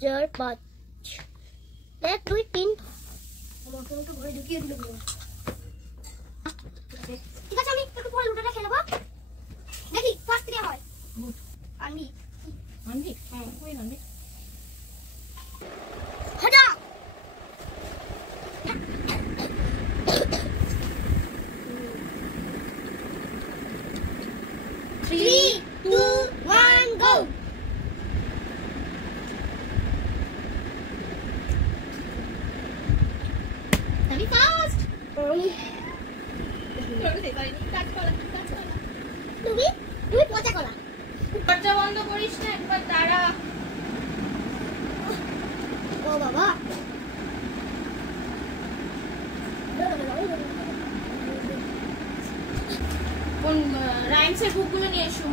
চার পাঁচ 1 2 3 আমাকে একটু ঘরে ঢুকিয়ে দিল ঠিক আছে আমি একটু পরে লুডোটা খেলবো দেখি ফার্স্ট কি হয় আনবি হ্যাঁ ওই আনবি হাজা 3 2 1 go Very fast. তুমি পচা কলা দরজা বন্ধ করিস না একবার দাঁড়া ও বাবা কোন রাইমসের বুকগুলো নিয়ে এসো